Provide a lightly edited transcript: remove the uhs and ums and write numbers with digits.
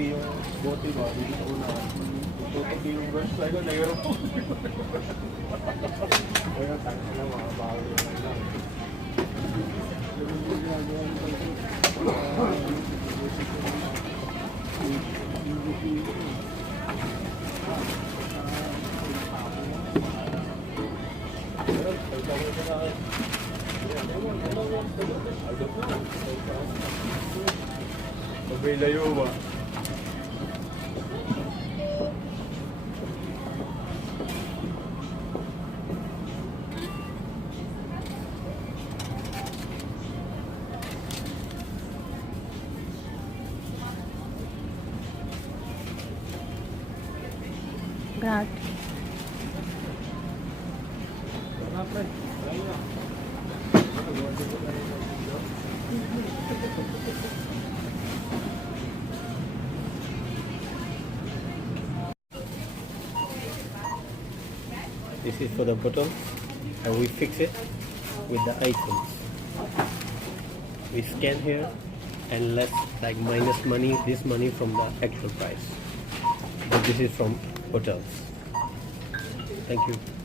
tutupi yung bote ba? Hindi ko na. Tutupi yung brush tayo, nagkaroon po. Kaya tanong na mga bago na lang. May layo ba? Grabe. This is for the bottle, and we fix it with the items. We scan here and less like minus money, this money from the actual price. But this is from hotels. Thank you.